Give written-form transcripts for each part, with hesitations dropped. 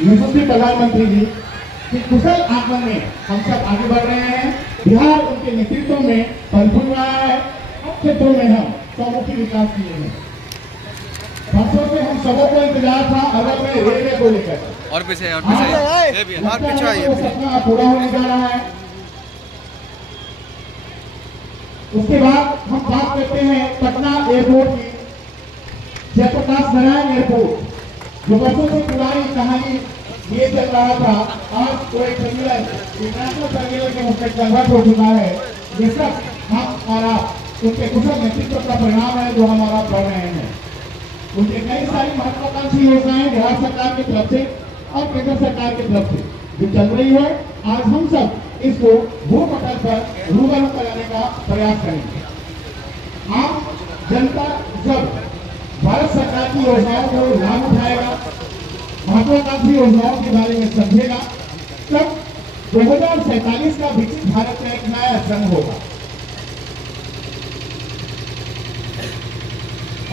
यशस्वी प्रधानमंत्री जी कि कुशल आगमन में हम सब आगे बढ़ रहे हैं। बिहार उनके नेतृत्व में परिपूर्ण रहा है। अब क्षेत्रों में हम चौमुखी विकास किए हैं। वर्षों से हम सबों को इंतजार था अगर में रेलवे को लेकर और पीछे और पीछे आइए। सपना पूरा होने जा रहा है। उसके बाद हम बात करते हैं पटना एयरपोर्ट की। जयप्रकाश नारायण एयरपोर्ट जो वर्षों से पुरानी कहानी ये चल रहा था, आज कोई टर्मिनल इंटरनेशनल टर्मिनल के मुख्य कन्वर्ट हो चुका है। ये सब हम और आप उनके कुशल नेतृत्व का परिणाम है जो हमारा पढ़ रहे हैं। उनके कई सारी महत्वाकांक्षी योजनाएं बिहार सरकार की तरफ से और केंद्र सरकार की तरफ से जो चल रही है, आज हम सब इसको भूपटल पर रूबरू कराने का प्रयास करेंगे। आम जनता जब भारत सरकार की योजनाओं को लाभ उठाएगा, महत्वाकांक्षी योजनाओं के बारे में समझेगा, तब 2047 का विकसित भारत का एक नया जन्म होगा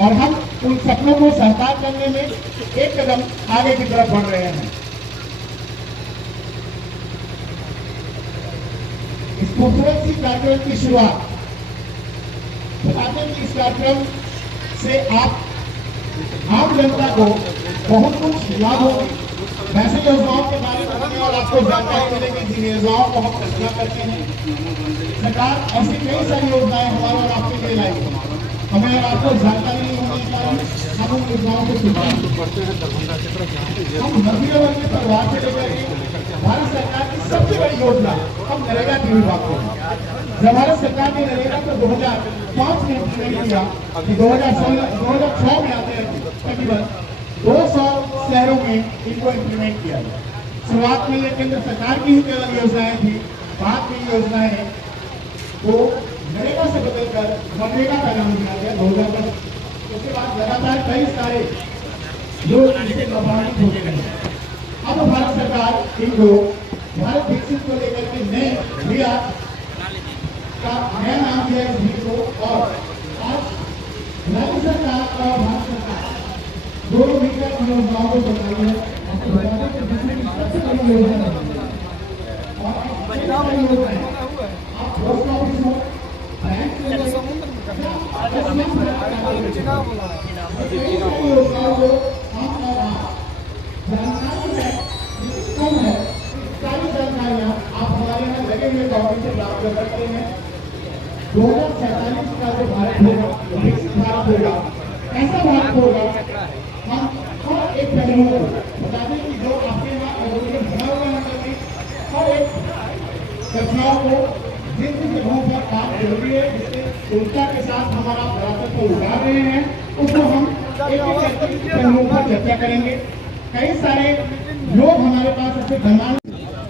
और हम उन सपनों को साकार करने में एक कदम आगे की तरफ बढ़ रहे हैं। इस खूबसूरत सी कार्यक्रम की शुरुआत बताते हैं कि इस कार्यक्रम से आप आम जनता को बहुत कुछ लाभ होगा। वैसे योजनाओं के बारे में और आपको जानकारी मिलेगी जिन योजनाओं को हम घोषणा करते हैं। सरकार ऐसी कई सारी योजनाएं हमारे और आपके लिए लाई है। हमें आपको जानकारी नहीं होने के कारण हम उन योजनाओं को सुनते हैं। हम मध्यम वर्गीय परिवार से लेकर भारत सरकार की सबसे बड़ी योजना हम नरेगा की भी बात करें। जब भारत सरकार ने नरेगा को 2005 में इम्प्लीमेंट किया कि 2006 में आते हैं तकरीबन 200 शहरों में इनको इम्प्लीमेंट किया गया। शुरुआत में ये केंद्र सरकार की ही केवल योजनाएं थी। बाद में योजनाएं वो नरेगा से बदलकर मनरेगा का नाम दिया गया 2010। उसके बाद लगातार कई सारे लोग इससे प्रभावित होते हैं। अब भारत सरकार इनको भारत विकसित को लेकर के नए क्रिया का नया नाम दिया इस नीति को और आज राज्य सरकार और भारत सरकार दोनों मिलकर इन योजनाओं को चलाई है। आपको बता दें कि जिसमें सबसे बड़ी योजना है आप पोस्ट ऑफिस हो आप हमारे यहाँ लगे हुए कॉपी से प्राप्त कर सकते हैं। 2047 का जो भारत होगा, विकसित भारत होगा, ऐसा भारत होगा हम हर एक पहलू को बता दें कि जो आपके यहाँ बना हुआ है हर एक घटनाओं को जिन जिन जगहों पर काम जरूरी है जिससे ऊर्जा के साथ हमारा विरासत को उतार रहे हैं उसको हम एक पहलुओं पर चर्चा करेंगे। कई सारे लोग हमारे पास ऐसे गणमान्य,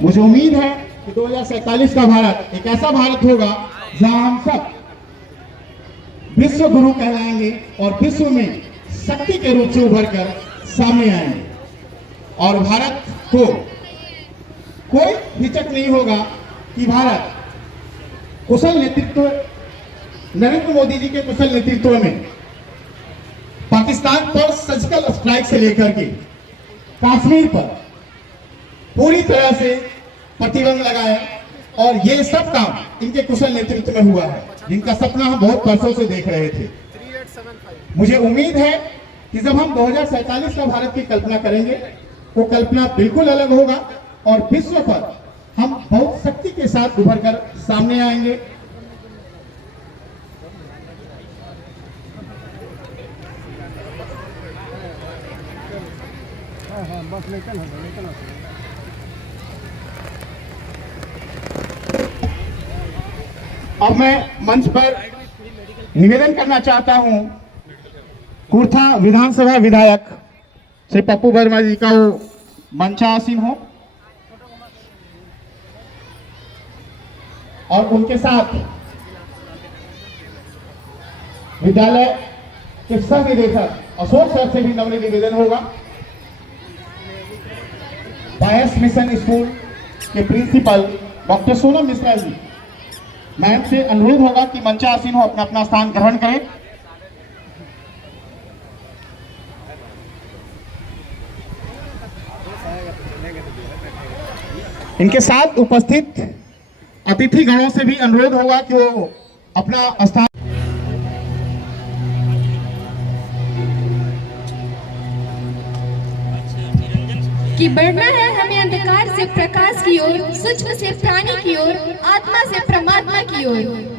मुझे उम्मीद है कि 2047 का भारत एक ऐसा भारत होगा जहां हम सब विश्व गुरु कहलाएंगे और विश्व में शक्ति के रूप से उभर कर सामने आएंगे और भारत को कोई हिचक नहीं होगा कि भारत कुशल नेतृत्व नरेंद्र मोदी जी के कुशल नेतृत्व में पाकिस्तान पर सर्जिकल स्ट्राइक से लेकर के कश्मीर पर पूरी तरह से प्रतिबंध लगाया और ये सब काम इनके कुशल नेतृत्व में हुआ है जिनका सपना हम बहुत वर्षों से देख रहे थे। मुझे उम्मीद है कि जब हम 2047 का भारत की कल्पना करेंगे वो कल्पना बिल्कुल अलग होगा और विश्व पर हम बहुत शक्ति के साथ उभर कर सामने आएंगे। अब मैं मंच पर निवेदन करना चाहता हूं कुर्था विधानसभा विधायक श्री पप्पू वर्मा जी का वो मंचासीन हो और उनके साथ विद्यालय के सह निदेशक अशोक सर से भी नम्र निवेदन होगा। बायस मिशन स्कूल के principal doctor Sonam Mishra ji ma'am से अनुरोध होगा कि मंचासीन हो अपना अपना स्थान ग्रहण करें। इनके साथ उपस्थित अतिथि गणों से भी अनुरोध होगा कि वो अपना स्थान कि बढ़ना है हमें अंधकार से प्रकाश की ओर, सूक्ष्म से प्राणी की ओर, आत्मा से परमात्मा की ओर।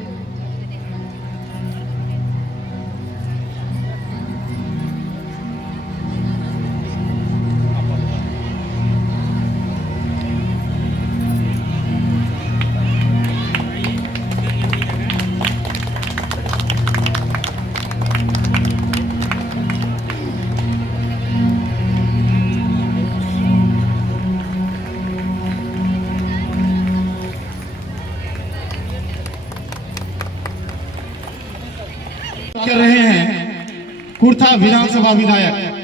कर रहे हैं कुर्था विधानसभा विधायक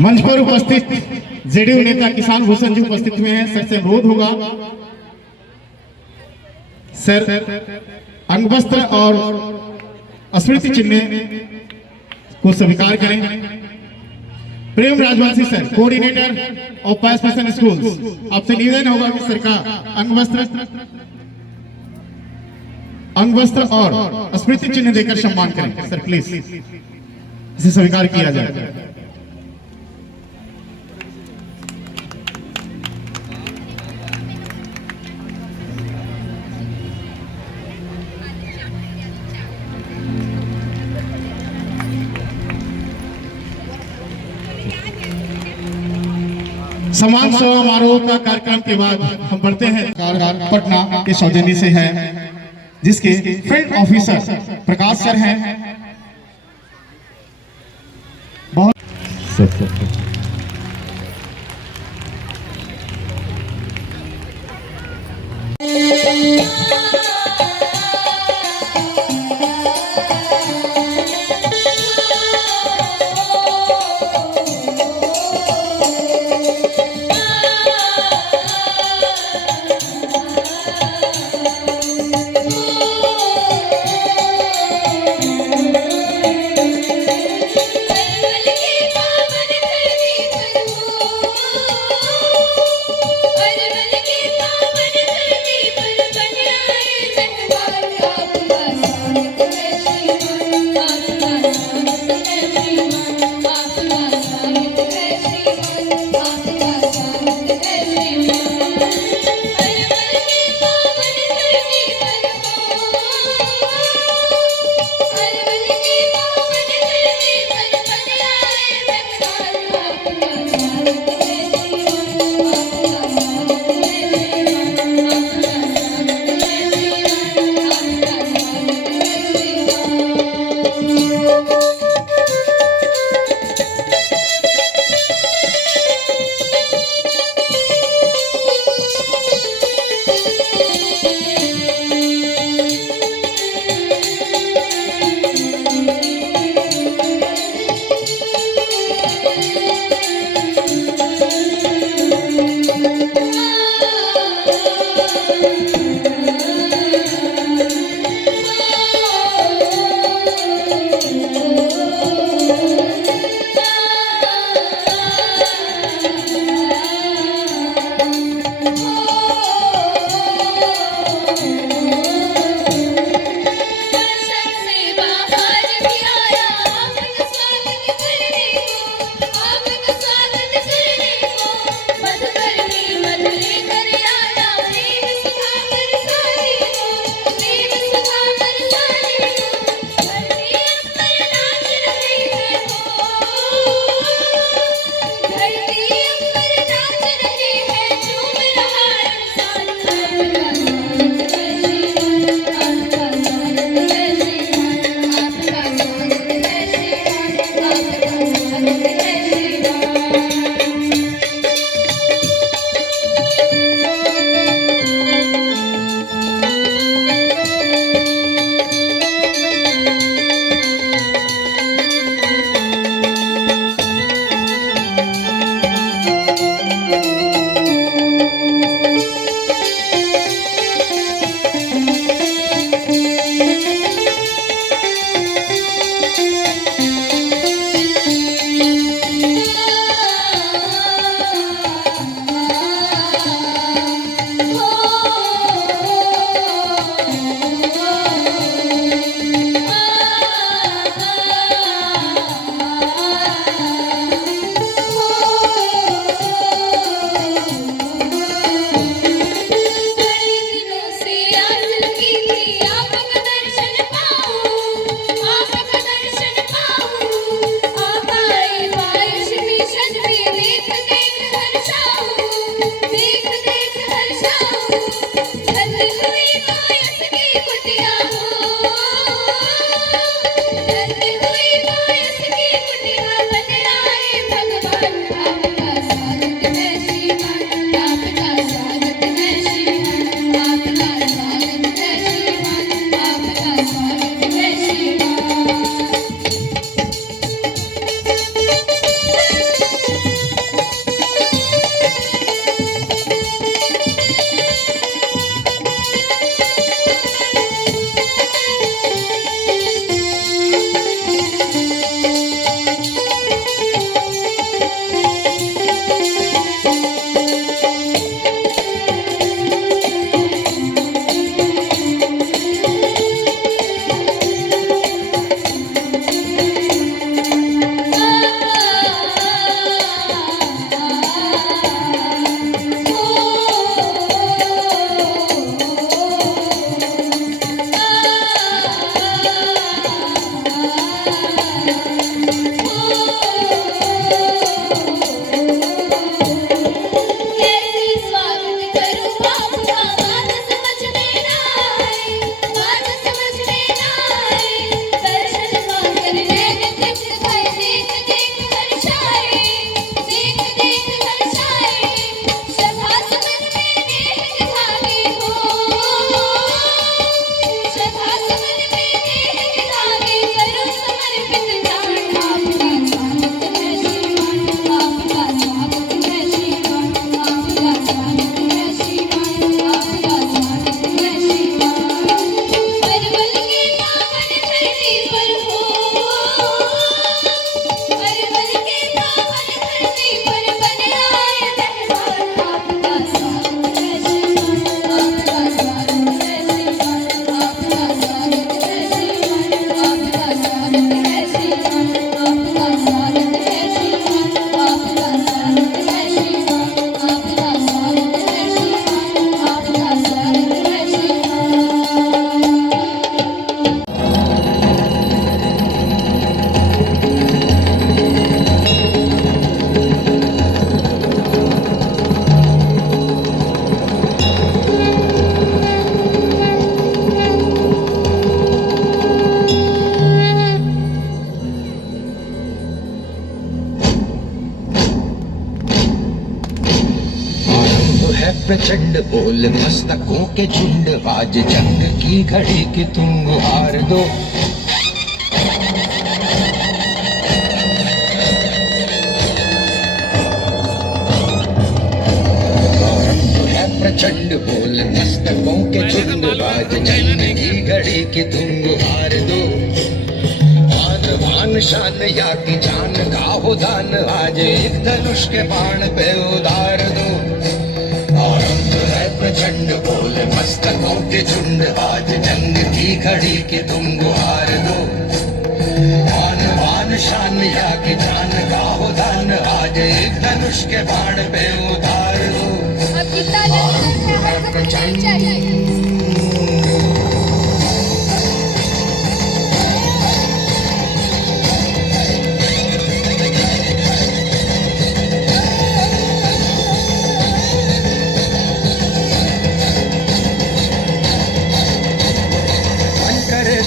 मंच पर उपस्थित जेडीयू नेता किसान भूषण जी उपस्थित हुए हैं। सर से अनुरोध होगा सर अंगवस्त्र और स्मृति चिन्ह को स्वीकार करें। Prem Rajvanshi sir coordinator of pass person school, आपसे निवेदन होगा कि सर का अंगवस्त्र और स्मृति चिन्ह देकर सम्मान करें। सर प्लीज इसे स्वीकार किया जाए। सम्मान समारोह का कार्यक्रम के बाद हम बढ़ते हैं पटना के सौजन्य से है, जिसके फील्ड ऑफिसर प्रकाश सर हैं। बहुत प्रचंड बोल मस्तकों के झुंड, आज जंग की घड़ी की तुम गुहार दो। प्रचंड बोल मस्तकों के झुंड, आज जंग की घड़ी की तुम गुहार दो। आन बान शान या की जान का हो दान, आज एक धनुष के बाण पे उतार दो। आरंभ है प्रचंड बोल मस्तकों के झुंड, आज जंग की घड़ी की तुम गुहार दो। आन बान शान या की जान का हो दान, आज एक धनुष के बाण पे उतार दो। अब कितना चाहिए।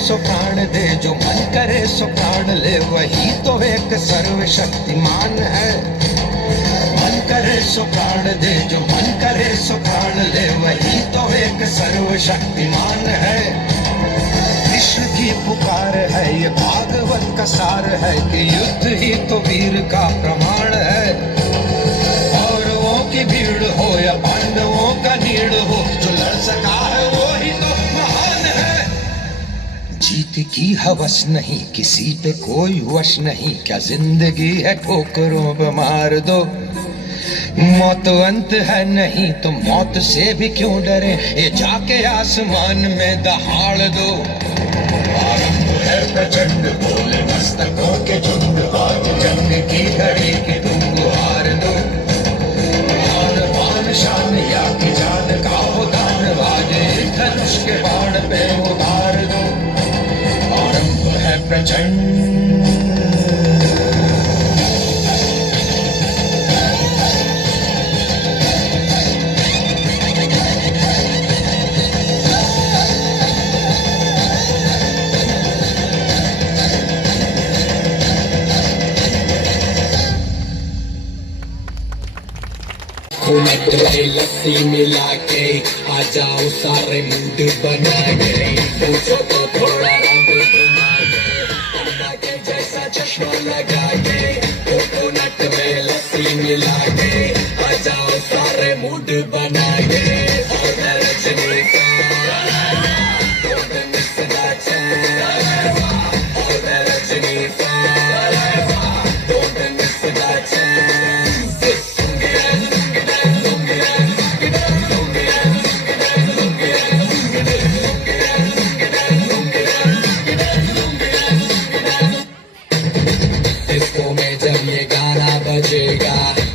सो प्राण दे, जो मन करे सो प्राण ले, वही तो एक सर्वशक्तिमान है। मन करे सो प्राण दे, जो मन करे सो प्राण ले, वही तो एक सर्वशक्तिमान है। कृष्ण की पुकार है, ये भागवत का सार है, कि युद्ध ही तो वीर का प्रमाण है। कौरवों की भीड़ हो या पांडवों का नीड़ हो, जो लड़ सका है वो ही तो महान है। जीत की हवस नहीं, किसी पे कोई वश नहीं, क्या जिंदगी है ठोकरों पे मार दो। मौत अंत है नहीं तो मौत से भी क्यों डरे, ये जाके आसमान में दहाड़ दो। आरंभ है प्रचंड बोल मस्तकों के झुंड, आज जंग की घड़ी की तुम गुहार दो। आन बान शान या की जान का हो दान, आज एक धनुष के बाण पे उतार दो। आरंभ है प्रचंड। कोमट में लस्सी मिला के आ जाओ सारे मूड बना के, पूछो तो थोड़ा रंग घुमा के, अन्ना के जैसा चश्मा लगा के। कोकोनट में लस्सी मिला के आ जाओ सारे मूड बना के। और Rajni don't miss that chance, और Rajni don't miss that chance। बजेगा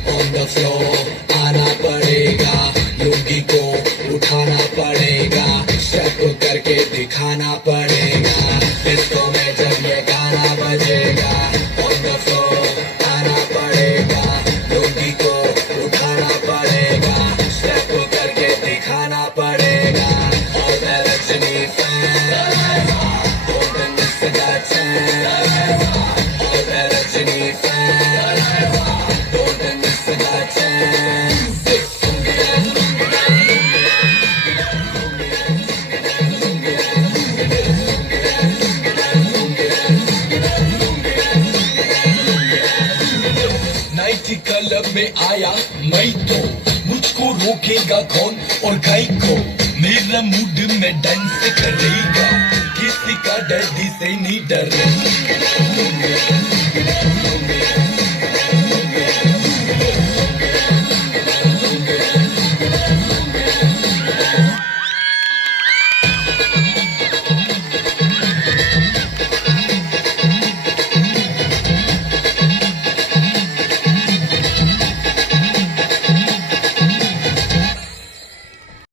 ऑन द फ्लोर आना पड़ेगा, लुंगी को उठाना पड़ेगा, स्टेप करके दिखाना पड़ेगा। डिस्को में जब ये गाना बजेगा ऑन द फ्लोर आना पड़ेगा, लुंगी को उठाना पड़ेगा, स्टेप करके दिखाना पड़ेगा। और मैं Rajni fan, don't miss that chance, और मैं रजनी फैन। क्लब में आया मैं तो, मुझको रोकेगा कौन और गाय को, मेरा मूड में डांस करेगा, किसी का डैडी से नहीं डर।